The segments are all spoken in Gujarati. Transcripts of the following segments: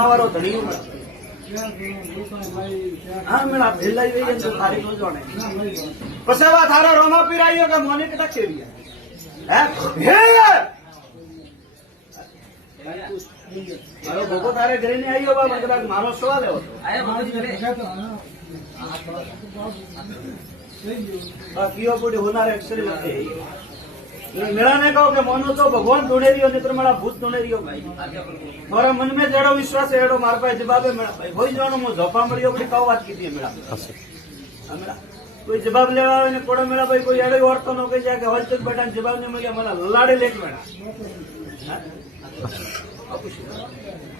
વાળો ધણી હા મેળા ભેલાઈ ગઈ તો તારી નો જોણે પછી વાત હારો રોમા પીરાયો કે મોને કટા ખેવી હે મારો ભોગો તારે ઘરે ને આવ્યો બાબા કદાચ મારો સવાલ એવો બાકીઓ કોઈ હોનાર અક્ષરી નથી मेरा ने कहो कि मोनो तो भगवान ढूंढे रही हो नहीं तो मेरा भूत ढूंढे रही हो भाई मारा मन में जड़ो विश्वास है एड़ो मार पाए जवाब है मेरा भाई वही जानो मो झोपा मरी अपनी कहो बात की थी मेरा मेरा कोई जवाब लेवा ने कोड़ा मेरा भाई कोई एड़ो औरत नो कही जाके हल तक बेटा जवाब नहीं मिला मला लाड़े लेके बेटा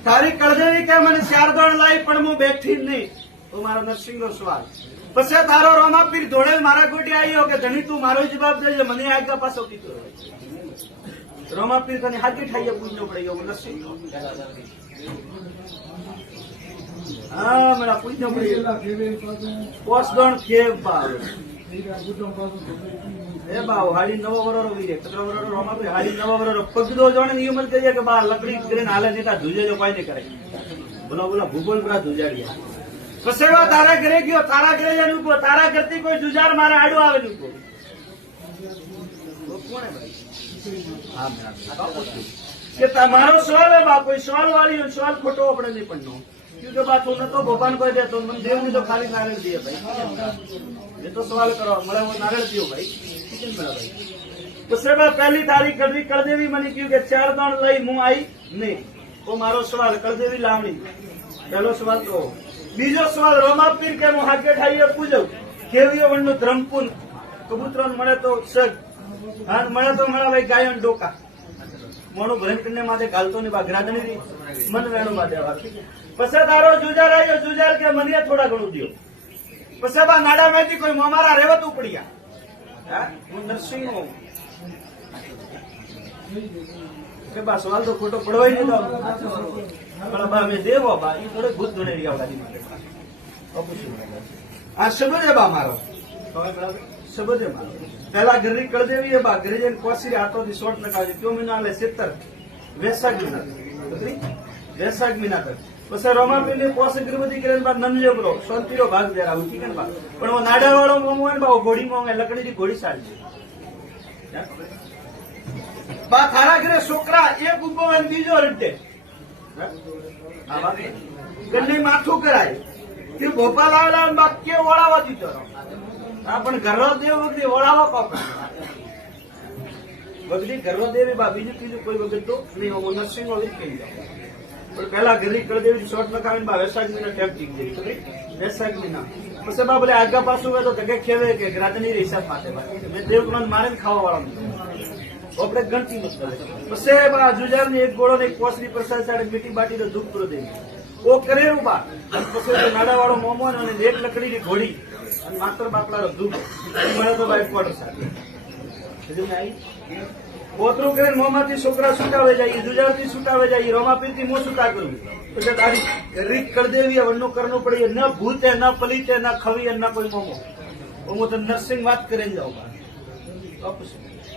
तारी कड़देवी के मैंने शारदोण लाई पण मु बैठी नहीं तो मारा नरसिंह नो सवाल પછી તારો રોમાપીર ધોળેલ મારા ગોટી આવ્યો કે ધણી તું મારો જવાબ દેજે મને આગા પાછો કીધો રોમાપીર તને હાથી ઠાઈએ પૂછનો પડે ગયો નરસિંહ હા મેરા પૂછનો પડે પોસદણ કેવ બાવ એ બાવ હાડી નવો વરરો વીરે કતરો વરરો રોમાપીર હાડી નવો વરરો પગદો જોણે ની ઉમર કહીએ કે બા લકડી કરીને હાલે નેતા ધુજે જો કોઈ ને કરે બોલા બોલા ભૂગોળ પર ધુજાડિયા પસેવા તારા ઘરે ગયો તારા ઘરે જઈને ઉભો તારા ઘરથી કોઈ જુજાર મારે આડું આવે ને ઉભો કોણ ભાઈ કે તમારો સવાલ હે બા કોઈ સવાલ વાળી સવાલ ખોટો આપણે નહીં પણ નો क्योंकि बात हो तो भगवान को दे तो मन देव ने तो खाली नारियल दिए भाई ये तो सवाल करो मरे वो नारियल दियो भाई किचन बड़ा भाई उससे बाद पहली तारीख कर देवी मनी क्योंकि 4 दाण लई मुंह आई नहीं वो मारो सवाल कर देवी लावणी पहलो सवाल तो बीजो सवाल रोमापीर के मुंह हाथे ठाईए पूछो केवियो वणनु धर्मपुन कबूतरों मळे तो सग हां मळे तो मळा भाई गायन डोका मोणो भरण करने माथे गालतो ने बागरादनी री मन वेणो बादे आवा पसे तारो जुजार आयो जुजार के मनिया थोड़ा घणो दियो पसे बा नाडा में कोई मोमारा रेवत उपड़िया हां હું નરસિંહ હું के बा सवाल तो खोटो पड़वाई नहीं दो बड़ा बा में देवो बा ई थोड़े भूत धोने रिया गाड़ी में आ शब्द है बा मारो शब्द है मारो पहला घरी कर देवी है बा घरी जन कोसी हाथों दी शॉट लगावी क्यों महीना ले 70 वैशाख महीना बकरी वैशाख महीना तक પછી રોમાપીર ને પોસ ગર્ભવતી કરીને બાદ નમજો બ્રો શાંતિરો ભાગ દેરા ઉઠી કે બા પણ વો નાડા વાળો મોમો ને બા ઘોડી મોંગે લકડી દી ઘોડી સાડી બા થારા ઘરે છોકરા એક ઉભો અને બીજો રડે આ વાત ગલ્લી માથું કરાય કે ભોપાલ આવેલા બા કે ઓળાવા દીધો આ પણ ઘરનો દેવ વગડી ઓળાવા કોક વગડી ઘરનો દેવ બા બીજું ત્રીજું કોઈ વગડ તો નહીં ઓ નરસિંહ ઓલી કહી જાય પણ પહેલા ઘરે કરી દેવી શોર્ટ લગાવીને બા વૈશાખ મહિના ટેપ ટીક ગઈ વૈશાખ મહિના પછી બા બોલે આગા પાછું હોય તો ધકે ખેવે કે રાતની હિસાબ માટે મેં દેવકુમાર મારે ખાવા વાળા આપણે ગણતી મત કરે પછી બા જુજાર ને એક ગોળો ને એક પોસરી પ્રસાદ સાડે મીઠી બાટી તો દૂધ પૂરો દે ઓ કરે બા પછી નાડા વાળો મોમો અને એક લકડી ની ઘોડી અને માત્ર બાપલાનો દૂધ મળે તો ભાઈ ક્વાર્ટર સાથે આવી પોતરું કરીને મોંમાંથી છોકરા છૂટાવે જાય જુજારથી છૂટાવે જાય રોમાપીરથી મોં છૂટા કરવું એટલે તારી રીત કરી દેવી વણનું કરવું પડે ન ભૂતે ન પલીતે ન ખવી ન કોઈ મોમો હું તો નરસિંહ વાત કરીને જાઉં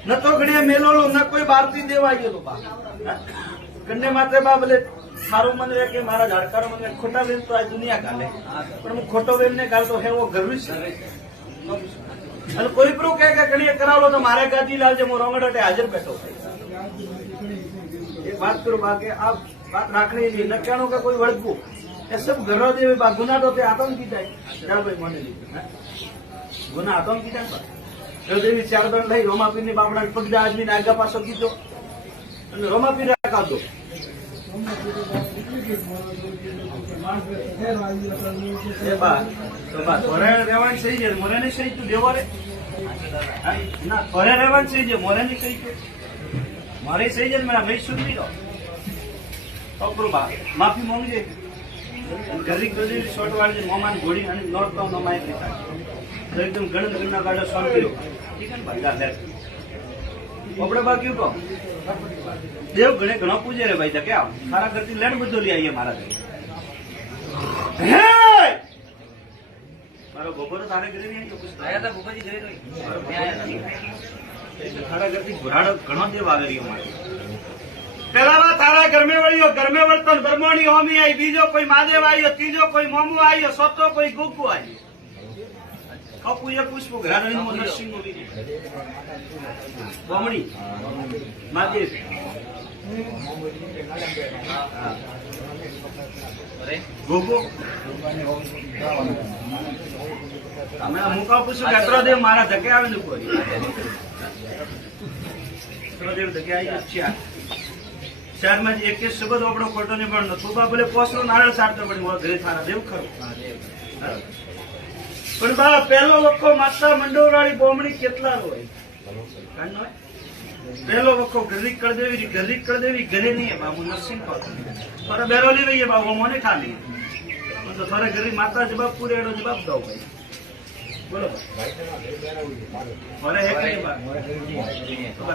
ન તો ઘડીએ મેલોલું ન કોઈ બારતી દેવા ગયેલું બા ગંડે માથે બા ભલે સારું મને કે મારા ઝાડકારો મને ખોટા વેમ તો આ દુનિયા ગાલે પણ હું ખોટો વેમ ને ગાલતો હે એવો ગર્વિશ અને કોઈ પણ કહે કે ઘડીએ કરાવલો તો મારે ગાદી લાવજે હું રોંગડે હાજર બેઠો એક વાત કરું બા કે આ વાત રાખણી નહીં નક્યાણું કે કોઈ વળગવું એ સબ ઘરો દેવી બા ગુના તો તે આતંકી થાય ભાઈ મને ગુના આતંકી થાય દેવી 4 દંડ લઈ રોમાપીર ની બાપડા પગડા આદમી આગા પાછો કીધો અને રોમાપીર કાઢો રેવાણ સહી છે મોરે ને સહી તું દેવો રે ના ઘરે રેવાણ સહી છે મોરે ની સહી મારી સહી છે મેરા ભાઈ સુધરી રહો પકડો બા માફી માંગજે ઘરી ગરી શોર્ટ વાળી મોમાન ઘોડી અને નોટ તો નો માઇક એકદમ ગણ ગણના ગાડો સોલ્વ કર્યો ઠીક છે ભાઈ ગાલે આપણે બાકી કહો દેવ ગણે ઘણો પૂજે રે ભાઈ તો કે આવ સારા કરતી લેણ બધો લઈ આવીએ મારા ઘરે હે મારો બપોર તારે ઘરે નહીં તો કુછ આયા તા બુબાજી ઘરે તો આયા તા સારા કરતી ભરાડો ઘણો દેવ આવે રહ્યો મારે પહેલા વાત તારા ઘરમે વળ્યો ઘરમે વળતો ને બ્રહ્મણી હોમી આવી, બીજો કોઈ મહાદેવ આવ્યો, ત્રીજો કોઈ મોમુ આવ્યો, ચોથો કોઈ ગુગુ આવ્યો. કપુએ પુષ્પો ઘરાણીનો નરસિંહનો લીધો. બમણી મહાદેવ ગોગો અમે મુકા પૂછું કે અત્રોદેવ મારા ધકે આવે ને કોઈ અત્રોદેવ ધકે આવી ગયા ચારમાં એક એક શબ્દ આપણો ખોટો નહીં પણ થોબા ભલે પોસલો નારળ સારતો પણ ઘરે થારા દેવ ખરું પણ બા પહેલો વખો માતા મંડોરાળી બોમણી કેટલા હોય પહેલો વખો ઘરી કળદેવી ઘરે નહીં બાબુ નરસિંહ થોડા બેરોલી રહીએ બાબુ મને ખાલી તો થોડા ઘરે માતા જવાબ પૂરે એનો જવાબ દો ભાઈ બોલો મારે એક નહીં બાત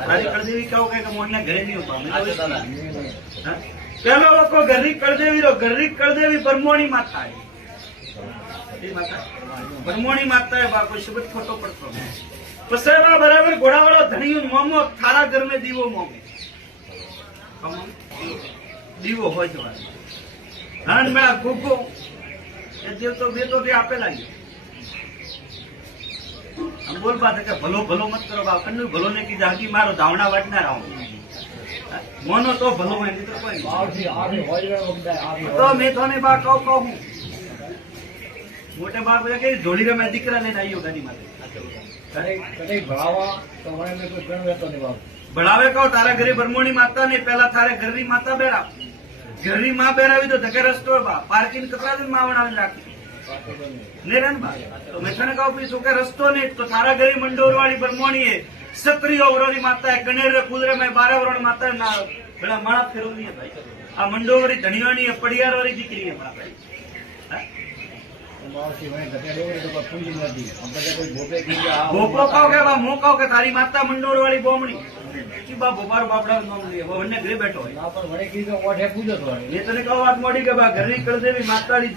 તારી કળદેવી કહો કે મોહનના ઘરે નહીં હોતા પહેલો વખો ઘરી કળદેવી બ્રહ્મોણી માતા બ્રહ્મોણી માતા બા કોઈ શબ્દ ખોટો પડતો પસેવા બરાબર ઘોડાવાળો ધણીયું મોમો થારા ઘર में દીવો મોમે દીવો હોય જવાનો હરણ મેળા ગુગો એ દેવ તો બે તો તે આપેલા આમ બોલ બાત કે ભલો ભલો મત કરો બા કન્નુ ભલો ને કી જાગી મારો ધાવણા વાટના રહો મોનો તો ભલો હોય નહીં તો કોઈ તો મેં તને બા કહું મોટે બાપ કે જોડી રે મેં દીકરા લઈને આવ્યો ગાડી માટે ભણાવે કહો તારા ઘરે બ્રહ્મોણી માતા ને પેલા તારે ઘરની માતા બેરા ઘરની માં બેરાવી તો ધકે રસ્તો પાર્કિંગ કેટલા દિન માં વણાવી રાખી નિરન બા તો મેં તને કહું પૂછું કે રસ્તો ને તો તારા ઘરે મંડોર વાળી બ્રહ્મોણી એ ક્ષત્રિય અવરોની માતા કનેર કુદરે માં 12 વરણ માતા ના પેલા માળા ફેરવની ભાઈ આ મંડોવરી ધણીવાણી પડિયાર વાળી દીકરી હે મારા ભાઈ ભોપો કહો કે બા મો કહો કે તારી માતા મંડોર વાળી બોમણી કી બા ભોપાર બાપડા નામ લે વને ઘરે બેઠો હોય ના પણ વડે કીધું ઓઠે પૂજો તો મેં તને કહું વાત મોડી કે બા ઘરની કળદેવી માતાની